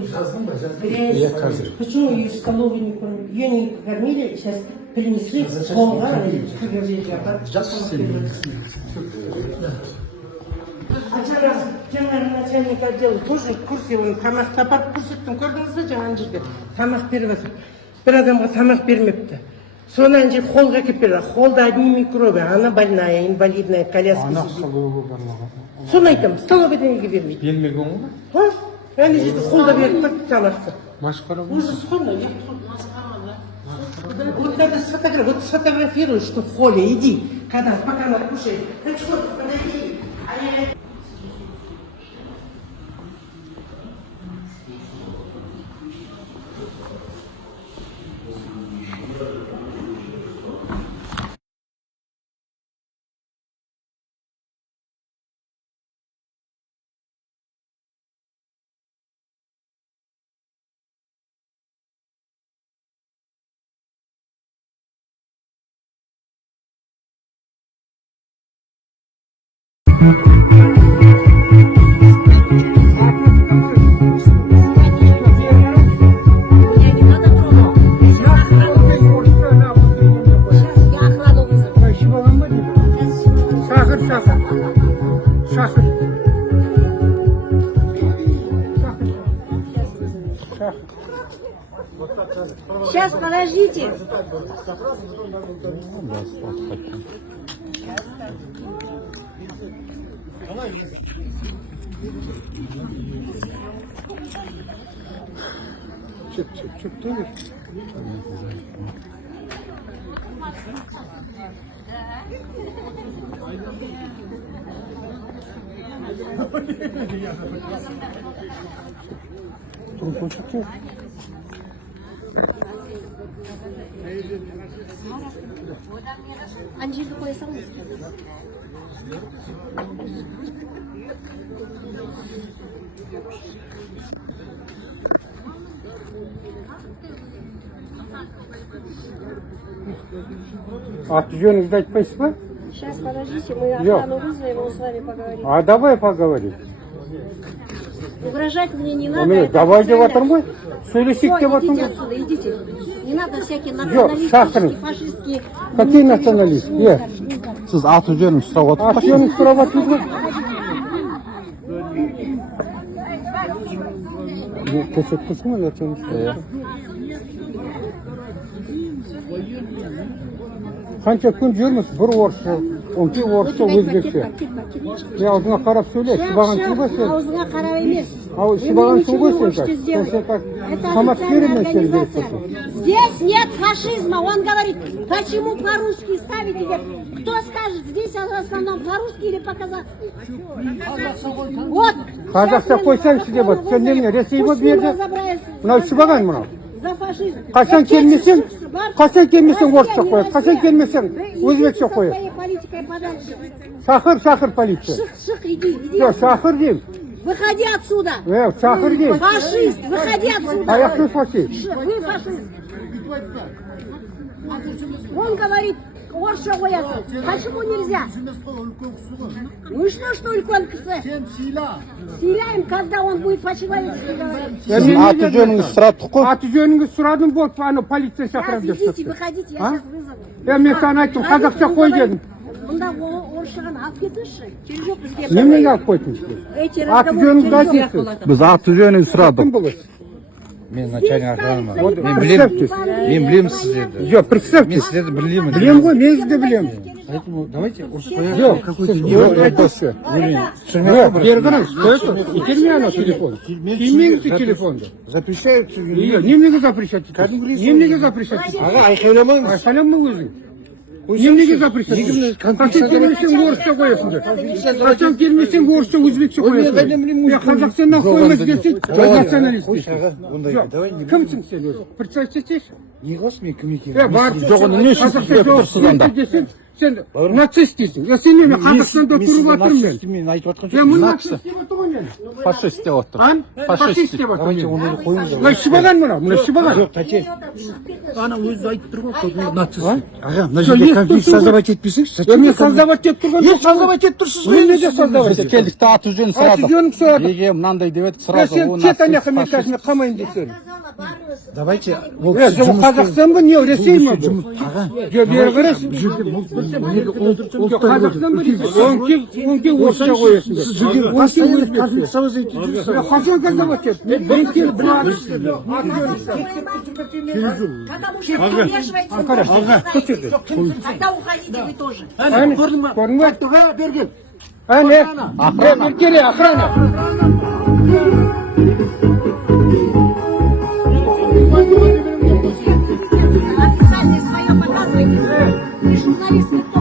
грязь? Почему ее в столовой не кормили? Ее не кормили, сейчас принесли полға, А жаңа начальник отдела тоже в курсе, он тамақ тапап көрсеттім, көрдіңіз ба жаңа жерде? Тамақ беріп жатыр. Бір адамға тамақ бермепті. Соны же холға әкеп берді. Холда одни микробы, она больная, инвалидная, коляска сидит. Соны айтам, столовыйда неге бермейді? Бермеген ғой? Ана жерде холда беріп бak тамақты. Масқара ғой? Ужас қой, вот надо сфотографируй, что в холле, иди, когда, пока она кушает. Так что, подойди. Сейчас, подождите. Çık. Анжелика қойсаң Аты жөніңізді айтпайсыз ба? Сейчас, подождите, мы охрану вызовем, он с вами поговорит. А давай поговорим. Угрожать мне не надо. это Давай деп официально. жатырмын ғой. Сөйлесейік деп Всё, жатырмын идите ғой. отсюда, идите. Не надо всякие шақырың. националистические, фашистские. Какие националист? Сіз аты жөніңізді сұрап Аты отырсыз. жөніңізді сұрап жатырмыз ғой. Көрсеткенсің ғой националист. Қанша күн жүрміз, бір орысша, онки орысша, өзбекше. Аузыңа қарап сөйле, шыбағансың ғой сен. Аузыңа қарап емес. Шыбағансың ғой сен. Здесь нет фашизма. Он говорит, почему по-русски ставите? Кто скажет, здесь в основном по-русски или по-казахски? Вот. Қазақша қойсаңшы деп отыр. Сен немене, Ресей ма берді? Мынау шыбаған мынау. За фашизм. Қашан келмесең орысша қояды. Қашан келмесең өзбекше қояды. Своей политикой подальше. Шақыр полиция. Шық, иди. Шақыр деймін. Выходи отсюда. Шақыр деймін. Фашист, выходи отсюда. Аяқты фашист. Вы фашист. Он говорит, орысша қоясың. Почему нельзя? Ну и что үлкен кісі? Сыйлаем, когда он будет по-человечески говорить. Сіз аты жөніңізді сұрадық қой. Аты жөніңізді сұрадым, болды, ана полиция шақырып деп Идите, тұрды. выходите, я сейчас вызову. Мен саған айттым, қазақша қой дедім. Мұнда орысшағаны алып кетіңізші. Керек жоқ бізге. Неменеге алып қойдың? Эти Аты разговоры жөніңізді керек жоқ. айтыңыз. Біз аты жөніңізді Кім сұрадық. бұл? Мен начальник охраны. Мен білемін. Мен білемін сіздерді. Жоқ, представьте. Мен сіздерді білемін. Білем ғой, мен сізді білемін. Поэтому давайте Жоқ, айтыңызшы. Бері қараңыз, итерме ана телефон. Кимеңізді телефонды. запрещают. Немнеге запрещать? Немнеге запрещать? Аға, айқайламаңыз. Айқайлама өзің. Немеге запрещать? Қашан келмесең орысша қоясыңдар. Қашан келмесең орысша, өзбекше қоясыңдар. Қазақстаннан қоймыз десең, националист. Кімсің сен өзің? Представьте етші. Не қыласың мен кім екенін? Жоқ, оны не үшін сізге тұрсыз анда? Сен нацист дейсің. Сен неме Қазақстанда тұрып жатырмын мен. Мен айтып жатқан Мен нацист деп отыр ғой мен. Фашист деп отыр. Фашист деп отыр мен. оны қойыңыз. Мына шыбаған мына, шыбаған. Ана өзі айтып тұр ғой, нацист. Аға, мына жерде конфликт создавать етпесеңші. Мен создавать етіп тұрған жоқ. Создавать етіп тұрсыз Мен неге создавать Біз келдік та аты жөнін Аты жөнін сұрадық. сұрадық. Неге мынандай деп едік сразу. Сен ол кет нацист, ана мен фашист. қазір қамайын десең. Давайте, ол Қазақстан ба не, Ресей ма бұл? Аға, Жоқ, бері қарайсың. Қазақстан ба дейсің? Онке орысша қоясыңдар. постоянно конфликт создавать етіп жүрсіз. Қашан создавать етіп? Мен келіп Потому что помешивается. Тогда уходите вы тоже. көрдің ба? Әне, бері охрана. Официальное свое показывайте. Вы журналисты кто?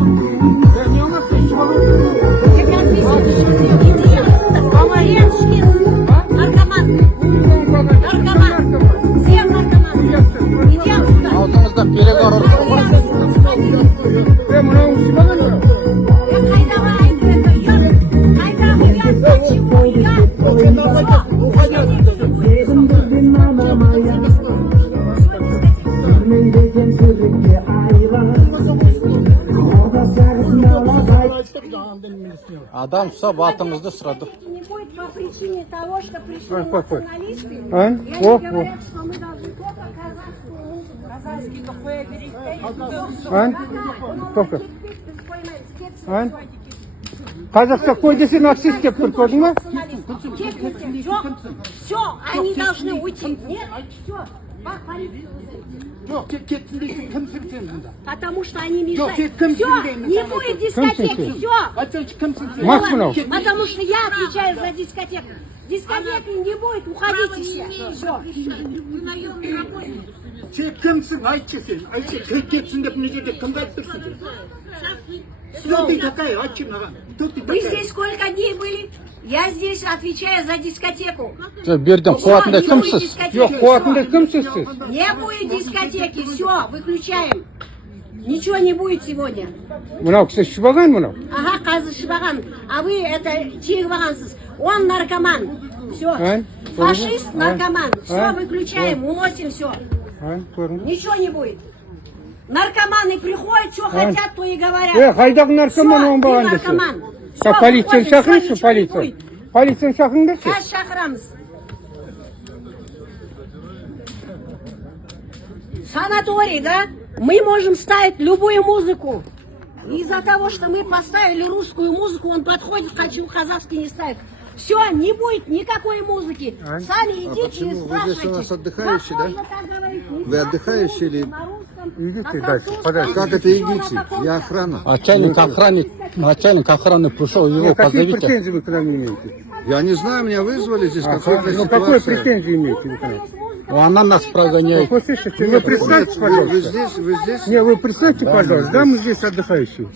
Наркоман. Всем наркоман. Иди отсюда. Аузыңыздан переговор. Мынау шыбаған ба? Қайда айтып это ұят? Қайда ұят? Почему ұят? Адам ұстап атыңызды сұрадық. Не будет по причине того, что пришли националисты. И А? они О, говорят, что мы должны только казахскую музыку. Казахский какой Только. Қазақша қой десе нацист деп тұр, көрдің ба? Все, они должны уйти. Нет, все. Потому что они мешают. Все, не будет дискотеки, все. Мас мынау. Потому что я отвечаю за дискотеку. Дискотеки не будет, уходите все. Все. Сен кімсің? Айтшы сен. Айтшы, кетсін деп мына жерде кімді айтып тұрсың сен? Кто ты такая? Айтшы маған. Кто ты Вы такая? здесь сколько дней были? Я здесь отвечаю за дискотеку. Берден Всё, қуатындай не будет кімсіз? дискотеки. Жоқ, қуатында кімсіз сіз? Не будет дискотеки, все, выключаем. Ничего не будет сегодня. Мынау кісі ішіп алған мынау. Ага, қазір шыбаған. А вы это чегіп алғансыз. Он наркоман. Все. Фашист, наркоман. Все, выключаем, уносим все. Көрдің. Ничего не будет. Наркоманы приходят, что хотят, то и говорят. Қайдағы наркоман Всё, оңбаған ты десе? наркоман. Са Всё, полицияны выходим, всё, шақырыңызшы, ничего не полиция. будет. Полицияны шақырыңдаршы. Сейчас шақырамыз. Санаторий, да? Мы можем ставить любую музыку. Из-за того, что мы поставили русскую музыку, он подходит, хочу казахский не ставить. Все, не будет никакой музыки. Сами идите и спрашивайте. Вы здесь у нас отдыхающий, да? Как можно так говорить? Вы отдыхающий или- На русском, Идите на дальше, французском. подальше. Как это Всё на идите? таком. Я охрана. Начальник охраны пришел, его Какие позовите. претензии вы к нам имеете? Я не знаю, меня вызвали здесь, какая-то Ну какой ситуация. претензии имеете вы к нам? Она нас прогоняет. Вы слышите, вы представьте, Вы пожалуйста. здесь Не, вы представьте, пожалуйста, да, мы здесь отдыхающие.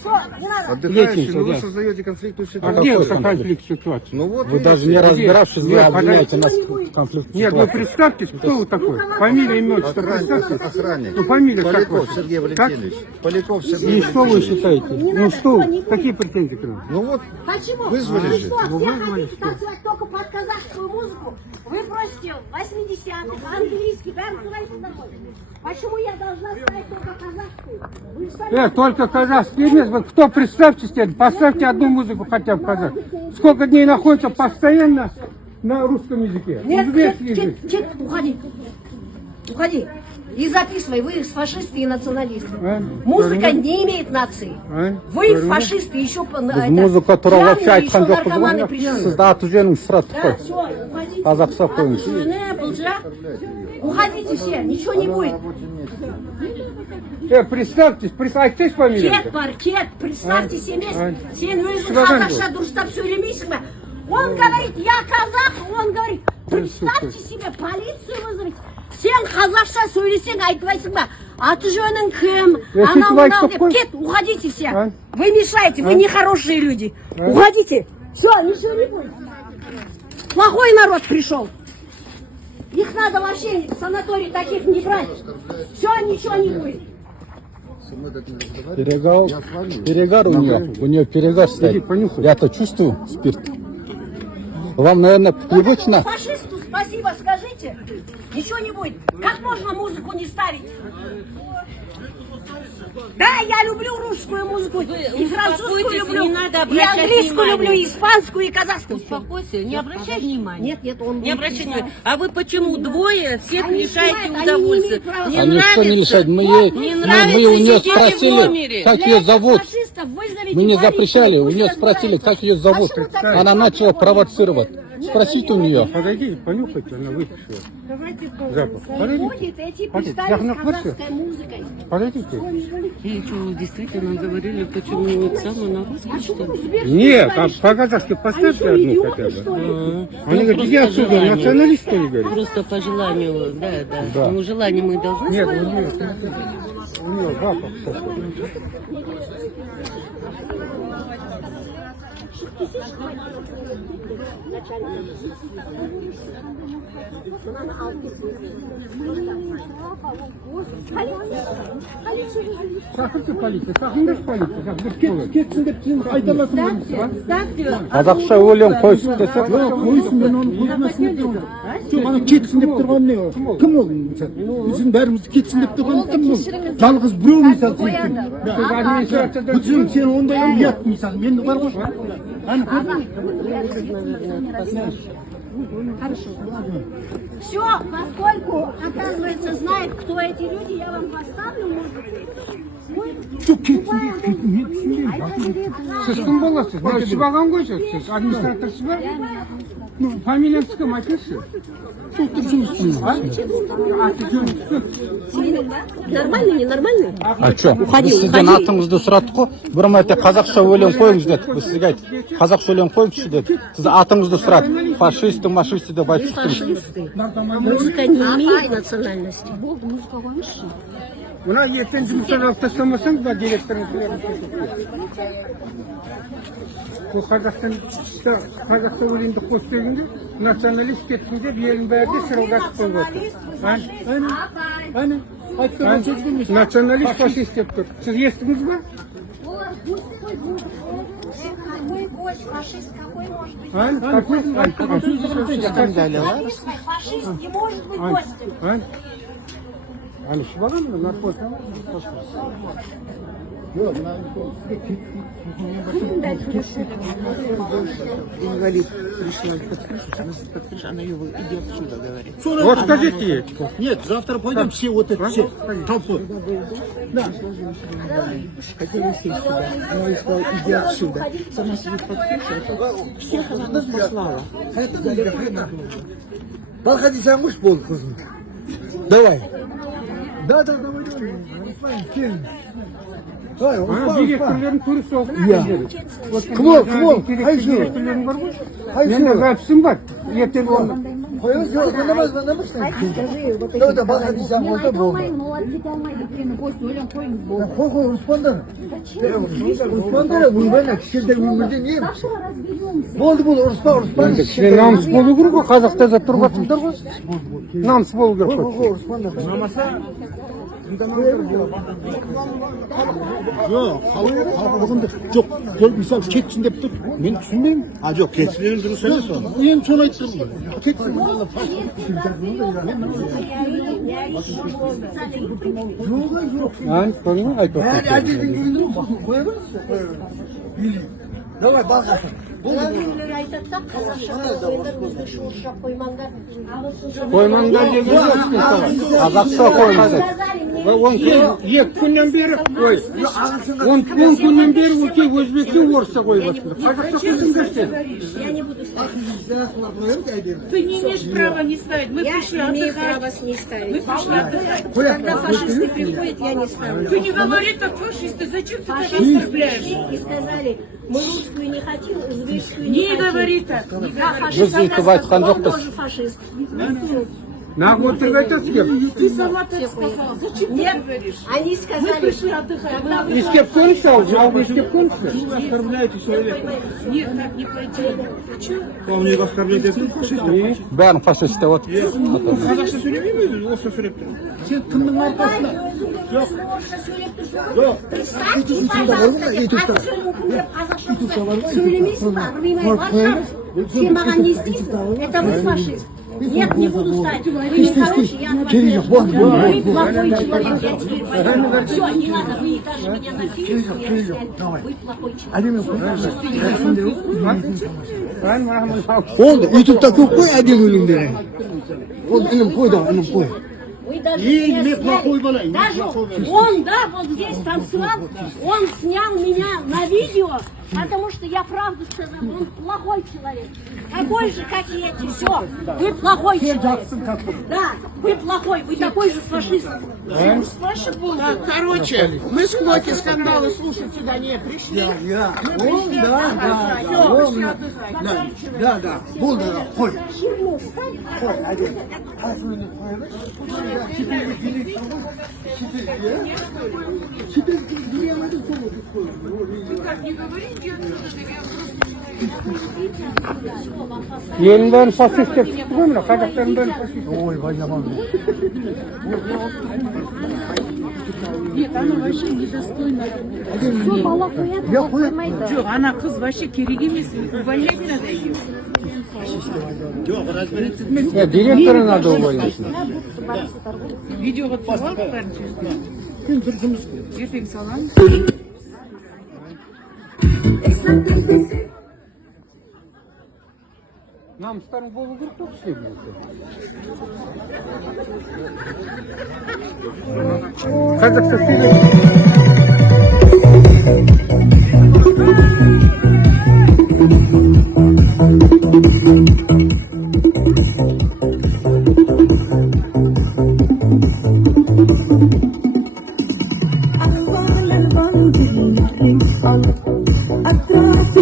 отдыхающие, но вы да. создаете конфликтную А ситуацию. где какой вы конфликт ситуации? Ну вот, Вы видите, даже не разбиравшись, вы Нет, обвиняете нас в конфликте. Нет, вы представьтесь, кто вы такой? Фамилия, имя, отчество, представьте. охранник. Ну, фамилия как Поляков ваша? Сергей Как? Валентинович. Поляков Сергей И что вы Валентинович. считаете? Ну что, какие претензии к нам? Ну вот, Почему? Вызвали Вы же. что, Ну, все вызвали, хотите что? танцевать только под казахскую музыку? Вы просите 80-х, английский, прям говорите домой. Почему я должна ставить только казахскую? Вы сами... Только казахский нет. Вот кто, представьте себе, поставьте одну музыку хотя бы казахскую. Сколько дней находится постоянно на русском языке? Нет, Узбекский язык. уходи. Уходи. И записывай, вы фашисты и националисты. А? Музыка не имеет нации. А? Вы фашисты, еще Музыка туралы вообще еще айтқан жоқпыз наркоманы ғой. пришли. Сізді аты жөніңіз сұраттық Да, қой. все, уходите. Қазақша қойыңыз. Уходите все, ничего не будет. Представьтесь, айтсайш фамилия. Кет, представьте себе, сен өзің Шыбаған қазақша дұрыстап сөйлемейсің бе? Он говорит, я казах, он говорит, представьте себе, полицию вызовите. Сен қазақша сөйлесең айтпайсың ба? Аты жөнің кім? Я Анау сөйтіп мынау айтып деп, қой. кет, уходите все. А? Вы мешаете, вы нехорошие люди. Уходите. Все, ничего не будет. Плохой народ пришел. Их надо вообще в санаторий таких не брать. Все, ничего не будет. Перегар у нее перегар стоит. понюхай. Я-то чувствую спирт. Вам, наверное, привычно. Фашисту спасибо скажите. Ничего не будет. Как можно музыку не ставить? Да, я люблю русскую музыку, и французскую люблю, не надо и обращать английскую внимание. люблю, и испанскую, и казахскую. Успокойся, не обращай внимания. Нет, он Не обращай внимания. А вы почему двое всех Они лишаете снимают, они удовольствия? не имеют права. Не А никто не лишает. Мы ей, Не мы нравится, у нее сидите в спросили, номере. как Для ее этих зовут. фашистов вызовите Мы не полицию, запрещали, у пусть нее спросили, как ее зовут. Почему так? Она начала провоцировать. Спросите у нее. Подойди, понюхайте, она выпишет. Давайте Запах. будет эти Подожди, представить я казахской музыкой. Подойдите. И что, вы действительно говорили, почему вот самое на русском, что ли? Нет, а по-казахски поставьте одну хотя бы. Они говорят, иди отсюда, националист, что ли, говорит? Просто по желанию, да. Ну, желание мы должны Нет, свое. у нее запах такой. Шақырты полиция, шақырыңдаршы полиция. Біз кетсін деп сен айдаласың ба? Қазақша өлең қойсын десе. Қойсын, мен оны қоймасын деп тұрмын. Жоқ, ана кетсін деп тұрған не? Кім ол мысалы? Біздің бәрімізді кетсін деп тұрған кім ол? Жалғыз біреу мысалы сен. Бұтсың сен ондай ұят мысалы. Мен бар ғой. Ана Все, поскольку, оказывается, знает, кто эти люди, я вам поставлю музыку. Жоқ, кетсін деп, мен түсінбеймін. Сіз кім боласыз? Мына шыбаған ғой сіз, администраторсыз ба? Ну, фамилияңыз кім, айтыңызшы? Сол тұр жұмыспен. Нормальный, ненормальный? А что? Біз сізден атыңызды сұрадық қой. Бір мәрте қазақша өлең қойыңыз деді. Біз сізге айттық. Қазақша өлең қойыңызшы деді. Сіз атыңызды сұрадық. фашисты, машисты деп Вы айтып тұрмыз. фашисты. Музыка не имеет национальности. Болды, музыка қойыңызшы. Мына ертең жұмыстан алып тастамасаң да директорың бұл қазақстан өлеңді қосып келгенде националист кетсін деп елдің бәріне шырылдатып қойып отыр. Националист фашист деп тұр. Сіз естіңіз ба? Какой гость, фашист, какой может быть? Фашист не может быть гостем. Şu bana mı? Narkotik. Yok, Инвалид пришла подпишешь, она его иди отсюда, говорит. Вот скажите ей. Нет, завтра пойдем все вот это все толпой. Хотела сесть сюда, она ей сказала, иди отсюда. Сама себе подпишет, всех она нас послала. Балхади сангуш бол кызым. Давай. Да, давай. Давай, Директорлердің көрісі оқып. Кім ол? Қайсы? Директорлердің бар ғой? Менде записім бар. Ертең оны. Қойыңыз, звондамай. Давай, балхади сангуш бол. Қой, Руспандар. Руспандар, өміріне, кішкентай өмірде не? Болды, Руспан. Кішкене намыс болу керек қой, қазақта да тұрып жатсыңдар ғой. Намыс болу керек қой. Руспандар. Жоқ, мысалы кетсін деп тұр. Мен түсінбеймін. Жоқ, кетсін деген дұрыс емес оны. Мен соны айтып тұрмын. Кетсін. Давай, балғасын. Біреулер айтады да, қазақшаға қойыңдар, өзбекше орысша қоймаңдар. Қоймаңдар деген жоқ. Қазақша қойыңыздар. Екі күннен бері, он күннен бері өте өзбекше орысша қойып жатыр. Қазақша қойыңдар. Я не буду ставить. Ты не имеешь права не ставить. Мы пришли Я имею право отдыхать. с ней ставить. Мы пришли отдыхать. Когда фашисты приходят, я не ставлю. Ты не говори так, фашисты. Зачем ты так Фашисты оскорбляешь? пришли и сказали, мы русскую не хотим, узбекскую не Не хотим. говори так. Не Да, говори. фашист, Вы здесь айтқан он жоқпыз. тоже фашист. Нақ отырып айтасыз кеп. Ты сама так сказала. Зачем ты Нет, говоришь? они Мы сказали, пришли отдыхать. Искеп көріңіз ау, жалғы искеп көріңіз. Нет, так не пойдет. Почему? Бәрін фашист деп отыр. Қазақша сөйлемей ме өзі? Орысша сөйлеп тұр. Сен кімнің арқасында? представьте, пожалуйста, сөйлемейсің ба, рыбай, сен маған не істейсің? Это вы фашист. Нет, не буду ставить. Вы не хороший, я от вас не вы плохой человек, я теперь пойду. Все, не надо, вы даже меня на фильм сняли. Вы плохой человек. Oldu, YouTube'da көп қой әдел өлеңдері. Ол інім қой да, інім қой. Вы даже меня сняли. Даже он, да, вот здесь танцевал, он снял меня на видео, потому что я правду сказала, он плохой человек. Такой же, как и эти, все. Вы плохой человек. Да, вы плохой, вы такой же фашист. Короче, мы с Клоки скандалы слушать сюда не пришли. Да. Болды, қой. Қой, Елдің бәрін фашист деп шықты ғой мына, қазақтардың бәрін фашист. Ой, байламан. Нет, она вообще недостойна. Я қояды. Жоқ, ана қыз вообще керек емес. Увольнять надо ее. Директора надо уволить. Видеоға түсіріп алып бәрін сөзді. Ертең саламыз. Намыстарың болу керек қой кішкене. Қазақша сөйлеп. Atrás de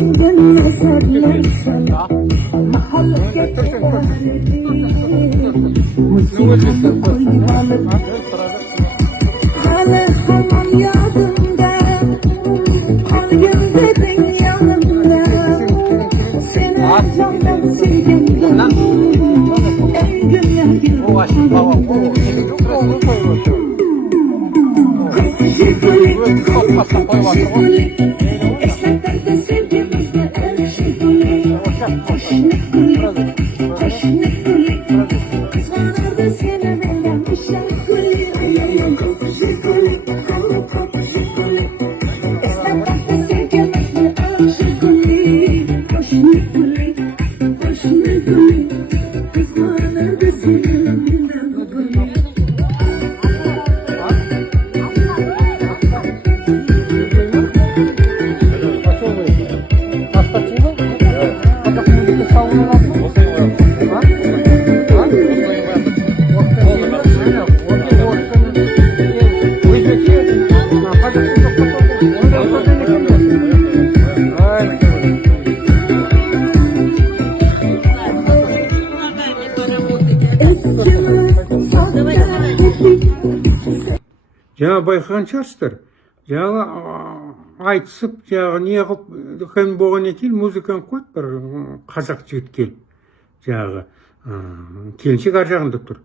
Жаңа байқаған шығарсыздар, жаңа айтысып, жаңа не қылып қан болғаннан кейін музыканы қойып бір қазақ жігіт келіп, жаңағы келіншек ар жағында тұр.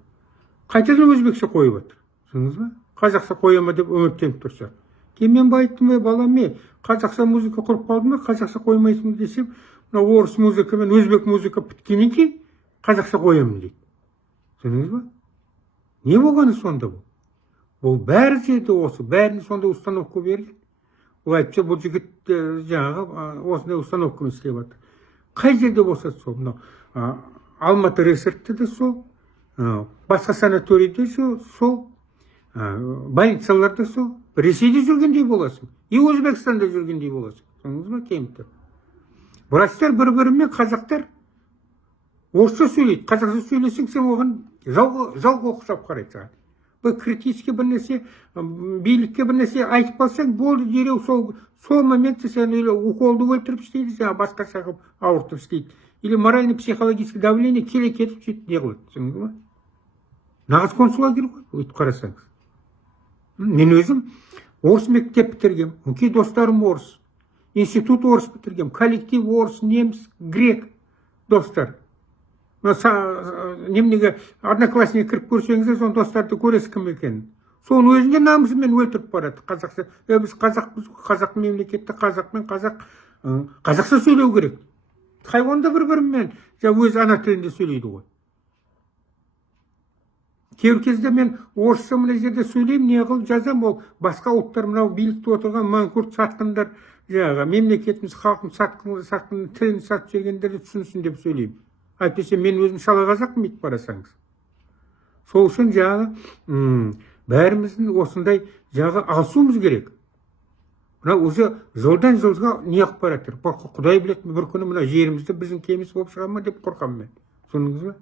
Қайтадан өзбекше қойып отыр. Түсіндіңіз ба? Қазақша қоя ма деп үміттеніп тұрса. Кейін мен байттым, балам, қазақша музыка құрып қалдым ба, қазақша қоймайсың десем, мына орыс музыка мен өзбек музыка біткеннен кейін қазақша қоямын дейді. Түсіндіңіз ба? Не болғаны сонда бұл? Бұл бәрі жерде осы, бәріне сонда установка берілген. Ол айтса, бұл жігіт жаңағы осындай установкамен істеп жатыр. Қай жерде болса сол, мынау Алматы Ресертте де сол, басқа санаторийде сол, больницаларда сол, Ресейде жүргендей боласың, и Өзбекстанда жүргендей боласың. Соңыз ба, кемді. Врачтар бір-бірімен қазақтар орысша сөйлейді. Қазақша сөйлесең, сен оған жалға оқшап қарайды саған. Бұл критически бір нәрсе, билікке бір нәрсе айтып қалсаң, болды дереу сол моментте сен уколды өлтіріп істейді, жаңа басқа шағып ауыртып істейді. Или морально-психологическое давление келе кетіп сөйтіп не қылады. Түсіндіңіз ба? Нағыз концлагер ғой, өйтіп қарасаңыз. Мен өзім орыс мектеп бітіргем, кей достарым орыс, институт орыс бітіргем, коллектив орыс, неміс, грек достар. Немнеге одноклассник кіріп көрсеңіздер, сон достарды көресіз кім екенін. Соның өзінде намысымен өлтіріп барады. Қазақша, біз қазақпыз, қазақ мемлекетті қазақша сөйлеу керек. Хайуанда бір-бірімен өз ана тілінде сөйлейді ғой. Кейбір кезде мен орысша мына жерде сөйлеймін, не қылып жазам, ол басқа ұлттар мынау билікте отырған манкурт сатқындар, мемлекетіміз халқын сатқын тілін сатып жегендерді түсінсін деп сөйлеймін. Әйтпесе мен өзім шала қазақпын етіп барасаңыз. Сол үшін бәріміздің осындай алысуымыз керек. Мына уже жылдан жылға не қылып баратыр. Құдай білетін, бір күні мына жерімізді біздің кеміс болып шыға ма деп қорқамын мен. Түсіндіңіз ба?